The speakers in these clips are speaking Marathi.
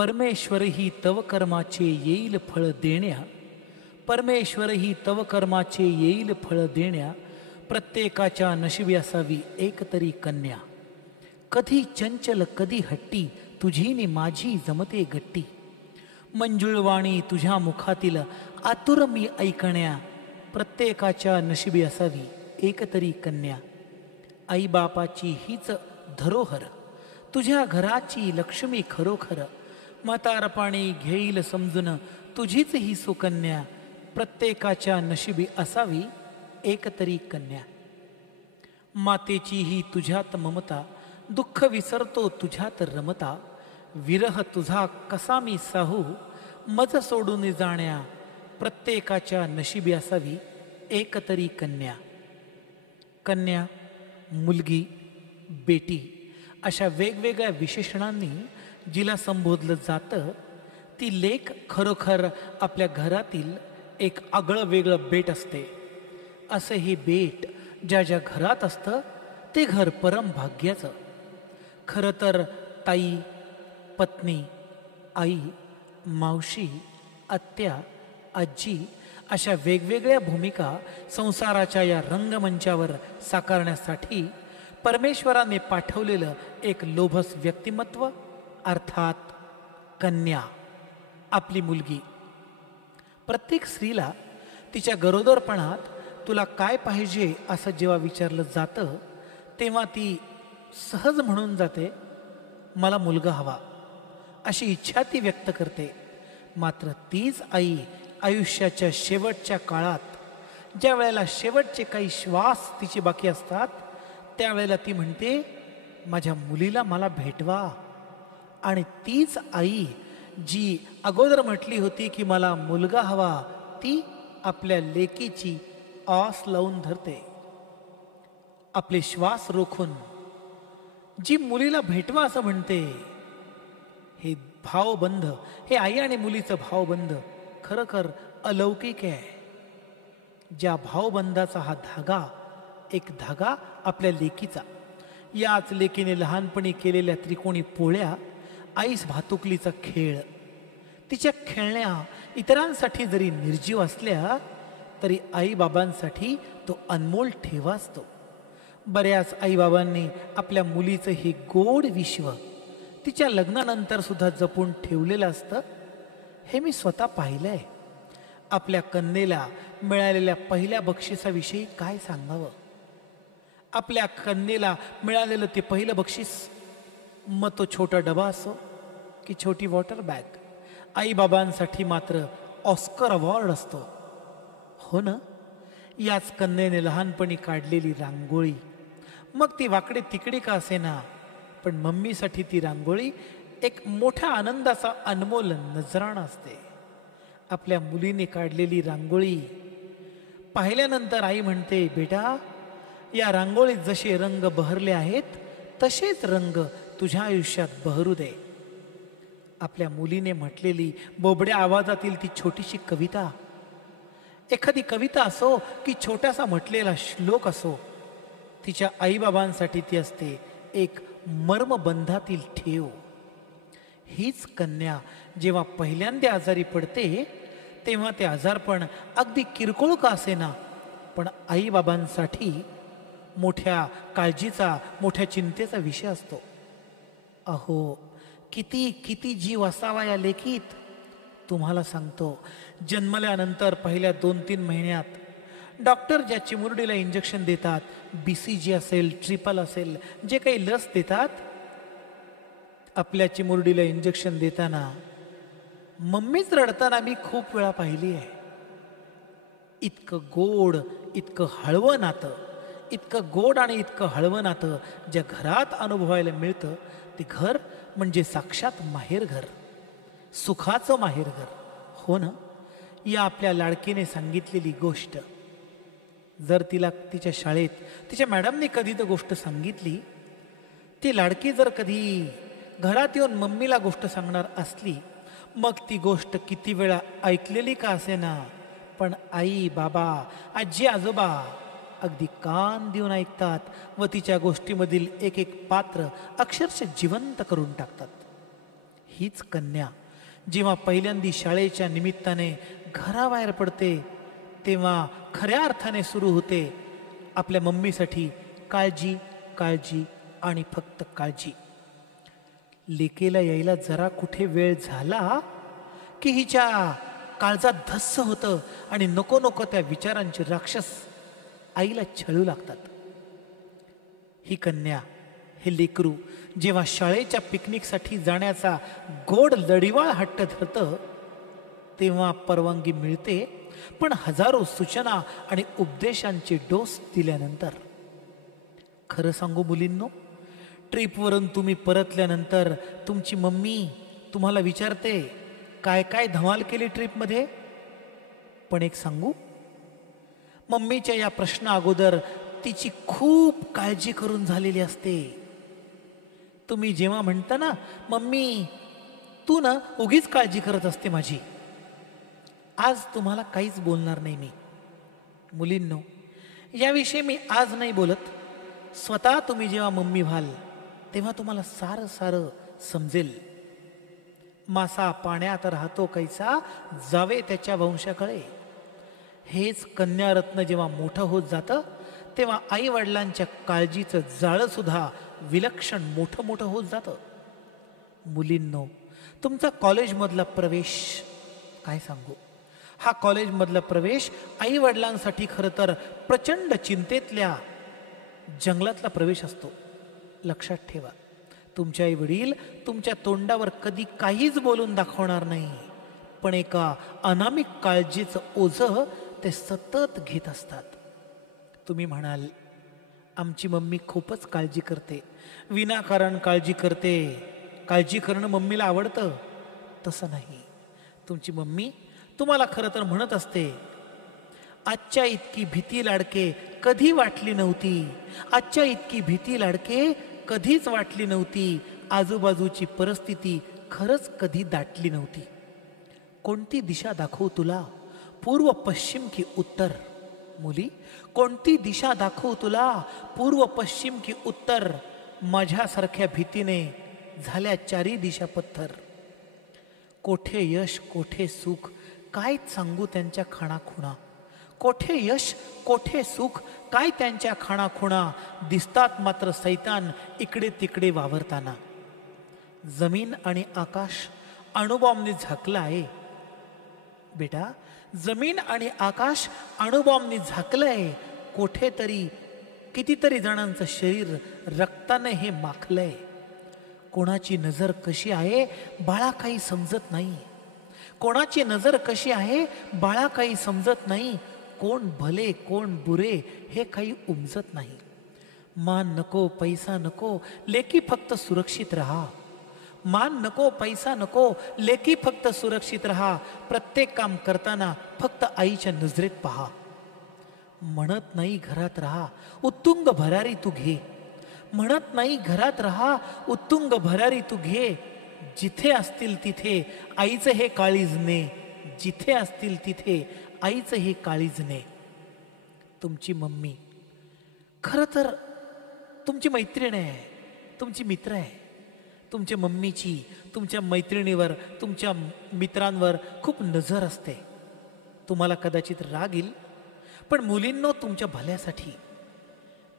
परमेश्वरही तव कर्माचे येईल फळ देण्या, परमेश्वरही तव कर्माचे येईल फळ देण्या, प्रत्येकाच्या नशिबी असावी एक तरी कन्या. कधी चंचल कधी हट्टी, तुझी नि माझी जमते गट्टी. मंजुळवाणी तुझ्या मुखातील आतुर मी ऐकण्या, प्रत्येकाच्या नशिबी असावी एक तरी कन्या. आई बापाची हीच धरोहर, तुझ्या घराची लक्ष्मी खरोखर. म्हातारपणी घेईल समजून तुझीच ही सुकन्या, प्रत्येकाच्या नशिबी असावी एक तरी कन्या. मातेची ही तुझ्यात ममता, दुःख विसरतो तुझ्यात रमता. विरह तुझा कसा मी साहू, मज सोडून जाण्या, प्रत्येकाच्या नशिबी असावी एक तरी कन्या. कन्या, मुलगी, बेटी अशा वेगवेगळ्या विशेषणांनी जिला संबोधलं जातं, ती लेक खरोखर आपल्या घरातील एक आगळं वेगळं बेट असते. असं हे बेट ज्या ज्या घरात असतं ते घर परम भाग्याचं. खरं तर ताई, पत्नी, आई, मावशी, आत्या, आजी अशा वेगवेगळ्या भूमिका संसाराच्या या रंगमंचावर साकारण्यासाठी परमेश्वराने पाठवलेलं एक लोभस व्यक्तिमत्व अर्थात कन्या, आपली मुलगी. प्रत्येक स्त्रीला तिच्या गरोदरपणात तुला काय पाहिजे असं जेव्हा विचारलं जातं तेव्हा ती सहज म्हणून जाते, मला मुलगा हवा, अशी इच्छा ती व्यक्त करते. मात्र तीच आई आयुष्याच्या शेवटच्या काळात ज्या वेळेला शेवटचे काही श्वास तिचे बाकी असतात त्यावेळेला ती म्हणते, माझ्या मुलीला मला भेटवा. आणि तीच आई जी अगोदर म्हटली होती की मला मुलगा हवा, ती आपल्या लेकीची आस लावून धरते. आपले श्वास रोखून जी मुलीला भेटवा असं म्हणते. हे भावबंध, हे आई आणि मुलीचं भावबंध खरोखर अलौकिक आहे. ज्या भावबंधाचा हा धागा, एक धागा आपल्या लेकीचा. याच लेकीने लहानपणी केलेल्या त्रिकोणी पोळ्या, आईस भातुकलीचा खेळ, तिच्या खेळण्या इतरांसाठी जरी निर्जीव असल्या तरी आईबाबांसाठी तो अनमोल ठेवा असतो. बऱ्याच आईबाबांनी आपल्या मुलीचं हे गोड विश्व तिच्या लग्नानंतर सुद्धा जपून ठेवलेलं असतं. हे मी स्वतः पाहिलंय. आपल्या कन्येला मिळालेल्या पहिल्या बक्षिसाविषयी काय सांगावं. आपल्या कन्येला मिळालेलं ते पहिलं बक्षीस, मग तो छोटा डबा असो की छोटी वॉटर बॅग, आईबाबांसाठी मात्र ऑस्कर अवॉर्ड असतो. हो ना. याच कन्येने लहानपणी काढलेली रांगोळी, मग ती वाकडे तिकडे का असेना, पण मम्मीसाठी ती रांगोळी एक मोठ्या आनंदाचा अनमोल नजराणा असते. आपल्या मुलीने काढलेली रांगोळी पाहिल्यानंतर आई म्हणते, बेटा या रांगोळीत जसे रंग बहरले आहेत तसेच रंग तुझ्या आयुष्यात बहरू दे. आपल्या मुलीने म्हटलेली बोबड्या आवाजातील ती छोटीशी कविता, एखादी कविता असो की छोटासा म्हटलेला श्लोक असो, तिच्या आईबाबांसाठी ती असते एक मर्मबंधातील ठेव. हीच कन्या जेव्हा पहिल्यांदा आजारी पडते तेव्हा ते आजारपण अगदी किरकोळ का असेना, पण आईबाबांसाठी मोठ्या काळजीचा, मोठ्या चिंतेचा विषय असतो. अहो, किती किती जीव असावा या लेकीत. तुम्हाला सांगतो, जन्मल्यानंतर पहिल्या 2-3 महिन्यात डॉक्टर ज्या चिमुरडीला इंजेक्शन देतात, BCG असेल, ट्रिपल असेल, जे काही लस देतात, आपल्या चिमुरडीला इंजेक्शन देताना मम्मीच रडताना मी खूप वेळा पाहिली आहे. इतकं गोड, इतकं हळवं नातं, इतकं गोड आणि इतकं हळवं नातं ज्या घरात अनुभवायला मिळतं ते घर म्हणजे साक्षात माहेरघर, सुखाचं माहेरघर. हो ना. या आपल्या लाडकीने सांगितलेली गोष्ट जर तिला तिच्या शाळेत तिच्या मॅडमने कधी तर गोष्ट सांगितली, ती लाडकी जर कधी घरात येऊन मम्मीला गोष्ट सांगणार असली, मग ती गोष्ट किती वेळा ऐकलेली का असेना, पण आई बाबा, आजी आजोबा अगदी कान देऊन ऐकतात व तिच्या गोष्टीमधील एक एक पात्र अक्षरशः जिवंत करून टाकतात. हीच कन्या जेव्हा पहिल्यांदी शाळेच्या निमित्ताने घराबाहेर पडते तेव्हा खऱ्या अर्थाने सुरू होते आपल्या मम्मीसाठी काळजी, काळजी आणि फक्त काळजी. लेकेला यायला जरा कुठे वेळ झाला की हिच्या काळजात धस्स होतं आणि नको नको त्या विचारांचे राक्षस आईला छळू लागतात. ही कन्या, हे लेकरू जेव्हा शाळेच्या पिकनिकसाठी जाण्याचा गोड लढिवाळ हट्ट धरतं तेव्हा परवानगी मिळते, पण हजारो सूचना आणि उपदेशांचे डोस दिल्यानंतर. खरं सांगू मुलींनो, ट्रिपवरून तुम्ही परतल्यानंतर तुमची मम्मी तुम्हाला विचारते काय काय धमाल केली ट्रिपमध्ये. पण एक सांगू, मम्मीच्या या प्रश्ना अगोदर तिची खूप काळजी करून झालेली असते. तुम्ही जेव्हा म्हणता ना, मम्मी तू ना उगीच काळजी करत असते माझी, आज तुम्हाला काहीच बोलणार नाही मी. मुलींनो, याविषयी मी आज नाही बोलत. स्वतः तुम्ही जेव्हा मम्मी व्हाल तेव्हा तुम्हाला सारं सारं समजेल. मासा पाण्यात राहतो कैसा, जावे त्याच्या वंशाकडे. हेच कन्यारत्न जेव्हा मोठं होत जातं तेव्हा आई वडिलांच्या काळजीचं जाळं सुद्धा विलक्षण मोठं मोठं होत जातं. मुलींनो, तुमचा कॉलेजमधला प्रवेश, काय सांगू, हा कॉलेजमधला प्रवेश आई वडिलांसाठी खरं तर प्रचंड चिंतेतल्या जंगलातला प्रवेश असतो. लक्षात ठेवा, तुमचे आई वडील तुमच्या तोंडावर कधी काहीच बोलून दाखवणार नाही, पण एका अनामिक काळजीचं ओझं ते सतत घेत असतात. तुम्ही म्हणाल, आमची मम्मी खूपच काळजी करते, विनाकारण काळजी करते, काळजी करणं मम्मीला आवडतं. तसं नाही. तुमची मम्मी तुम्हाला खरं तर म्हणत असते, आजच्या इतकी भीती लाडके कधी वाटली नव्हती, आजच्या इतकी भीती लाडके कधीच वाटली नव्हती, आजूबाजूची परिस्थिती खरंच कधी दाटली नव्हती. कोणती दिशा दाखवू तुला, पूर्व पश्चिम की उत्तर. मुली, कोणती दिशा दाखवू तुला, पूर्व पश्चिम की उत्तर. माझ्यासारख्या भीतीने झाल्या चारी दिशा पत्थर. कोठे यश कोठे सुख, काय सांगू त्यांच्या खाणाखुणा. कोठे यश कोठे सुख, काय त्यांच्या खाणाखुणा. दिसतात मात्र सैतान इकडे तिकडे वावरताना. जमीन आणि आकाश अणुबॉम्बने झाकलं आहे बेटा, जमीन आणि आकाश अणुबॉम्बने झाकलंय. कोठेतरी कितीतरी जणांचं शरीर रक्ताने हे माखलंय. कोणाची नजर कशी आहे बाळा काही समजत नाही, कोणाची नजर कशी आहे बाळा काही समजत नाही. कोण भले कोण बुरे हे काही उमजत नाही. मान नको पैसा नको, लेकी फक्त सुरक्षित राहा. मान नको पैसा नको, लेकी फक्त सुरक्षित राहा. प्रत्येक काम करताना फक्त आईच्या नजरेत पहा. म्हणत नाही घरात राहा, उत्तुंग भरारी तू घे. म्हणत नाही घरात राहा, उत्तुंग भरारी तू घे. जिथे असतील तिथे आईचं हे काळीजने, जिथे असतील तिथे आईचं हे काळीजने. तुमची मम्मी खरं तर तुमची मैत्रीण आहे, तुमची मित्र आहे. तुमच्या मम्मीची तुमच्या मैत्रिणीवर, तुमच्या मित्रांवर खूप नजर असते. तुम्हाला कदाचित राग येईल, पण मुलींनो तुमच्या भल्यासाठी.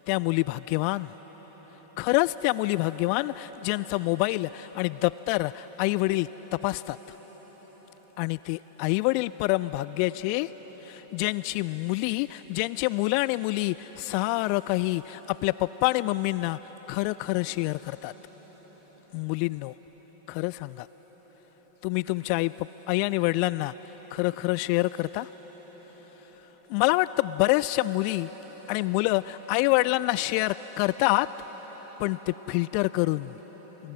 त्या मुली भाग्यवान, खरंच त्या मुली भाग्यवान ज्यांचा मोबाईल आणि दप्तर आई वडील तपासतात. आणि ते आई वडील परम भाग्याचे ज्यांची मुली, ज्यांचे मुलं आणि मुली सारं काही आपल्या पप्पा आणि मम्मींना खरं खरं शेअर करतात. मुलींनो, खरं सांगा, तुम्ही तुमच्या आई आणि वडिलांना खरं खरं शेअर करता? मला वाटतं बऱ्याचशा मुली आणि मुलं आई वडिलांना शेअर करतात, पण ते फिल्टर करून,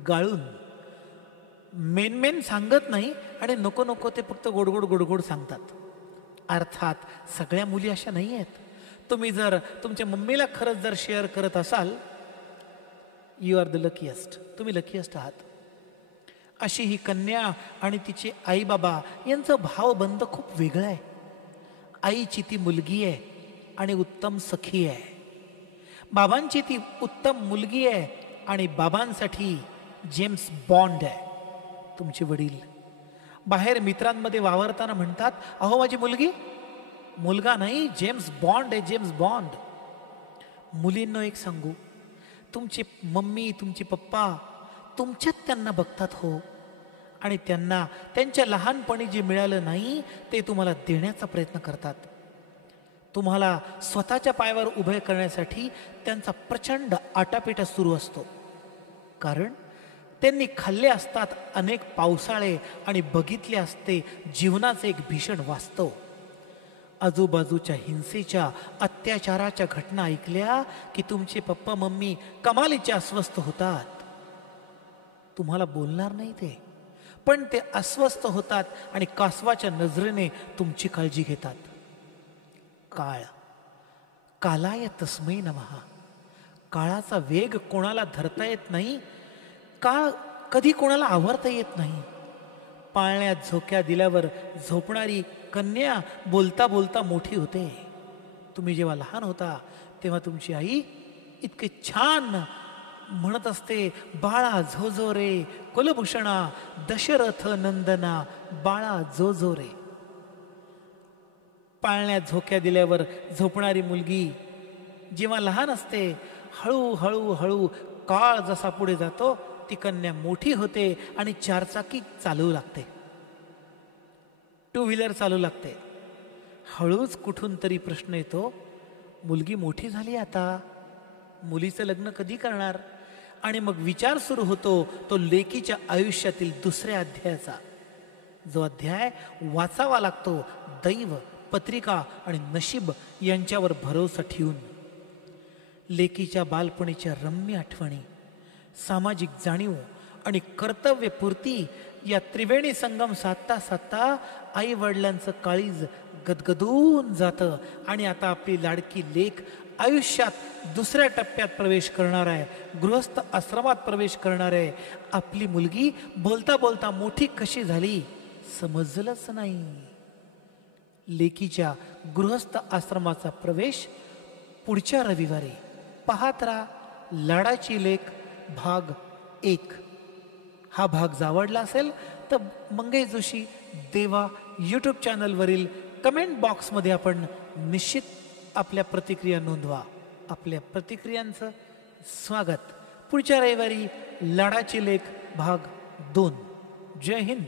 गाळून, मेन सांगत नाही आणि नको नको ते फक्त गोडगोड गोडगोड सांगतात. अर्थात सगळ्या मुली अशा नाही आहेत. तुम्ही जर तुमच्या मम्मीला खरंच जर शेअर करत असाल, यू आर द लकीएस्ट, तुम्ही लकीएस्ट आहात. अशी ही कन्या आणि तिचे आई बाबा यांचं भावबंध खूप वेगळं आहे. आईची ती मुलगी आहे आणि उत्तम सखी आहे, बाबांची ती उत्तम मुलगी आहे आणि बाबांसाठी जेम्स बॉन्ड आहे. तुमचे वडील बाहेर मित्रांमध्ये वावरताना म्हणतात, अहो माझी मुलगी. मुलगा नाही, जेम्स बॉन्ड आहे, जेम्स बॉन्ड. मुलींनो एक सांगू, तुमची मम्मी तुमचे पप्पा तुमच्यात त्यांना बघतात हो, आणि त्यांना त्यांच्या लहानपणी जे मिळालं नाही ते तुम्हाला देण्याचा प्रयत्न करतात. तुम्हाला स्वतःच्या पायावर उभे करण्यासाठी त्यांचा प्रचंड आटापिटा सुरू असतो. कारण त्यांनी खाल्ले असतात अनेक पावसाळे आणि बघितले असते जीवनाचे एक भीषण वास्तव. आजूबाजूच्या हिंसेच्या अत्याचाराच्या घटना ऐकल्या की तुमचे पप्पा मम्मी कमालीचे अस्वस्थ होतात. तुम्हाला बोलणार नाही ते, पण ते अस्वस्थ होतात आणि कासवाच्या नजरेने तुमची काळजी घेतात. काळ, कालाय तस्मै नमः. काळाचा वेग कोणाला धरता येत नाही. काळ कधी कोणाला आवरता येत नाही. पाळण्यात झोक्या दिल्यावर झोपणारी कन्या बोलता बोलता मोठी होते. तुम्ही जेव्हा लहान होता तेव्हा तुमची आई इतके छान म्हणत असते, बाळा झो झो रे कुलभूषणा दशरथ नंदना बाळा झो झो रे. पाळण्यात झोक्या दिल्यावर झोपणारी मुलगी जेव्हा लहान असते, हळू हळू हळू काळ जसा पुढे जातो ती कन्या मोठी होते आणि चारचाकी चालवू लागते, टू व्हीलर चालू लागते. हळूच कुठून तरी प्रश्न येतो, मुलगी मोठी झाली, आता मुलीचं लग्न कधी करणार? आणि मग विचार सुरू होतो तो लेकीच्या आयुष्यातील दुसऱ्या अध्यायाचा, जो अध्याय वाचावा लागतो दैव, पत्रिका आणि नशीब यांच्यावर भरोसा ठेवून. लेकीच्या बालपणीच्या रम्य आठवणी, सामाजिक जाणीव आणि कर्तव्यपूर्ती या त्रिवेणी संगम साधता साधता आई वडिलांचं काळीज गदगदून जातं. आणि आता आपली लाडकी लेक आयुष्यात दुसऱ्या टप्प्यात प्रवेश करणार आहे, गृहस्थ आश्रमात प्रवेश करणार आहे. आपली मुलगी बोलता बोलता मोठी कशी झाली समजलंच नाही. लेकीच्या गृहस्थ आश्रमाचा प्रवेश पुढच्या रविवारी. पाहत राहा लाडाची लेक भाग 1. हा भाग आवडला असेल तर मंगई जोशी देवा यूट्यूब चॅनलवरील कमेंट बॉक्समध्ये आपण निश्चित आपल्या प्रतिक्रिया नोंदवा. आपल्या प्रतिक्रियांचं स्वागत. पुढच्या रविवारी लाडाची लेक भाग 2. जय हिंद.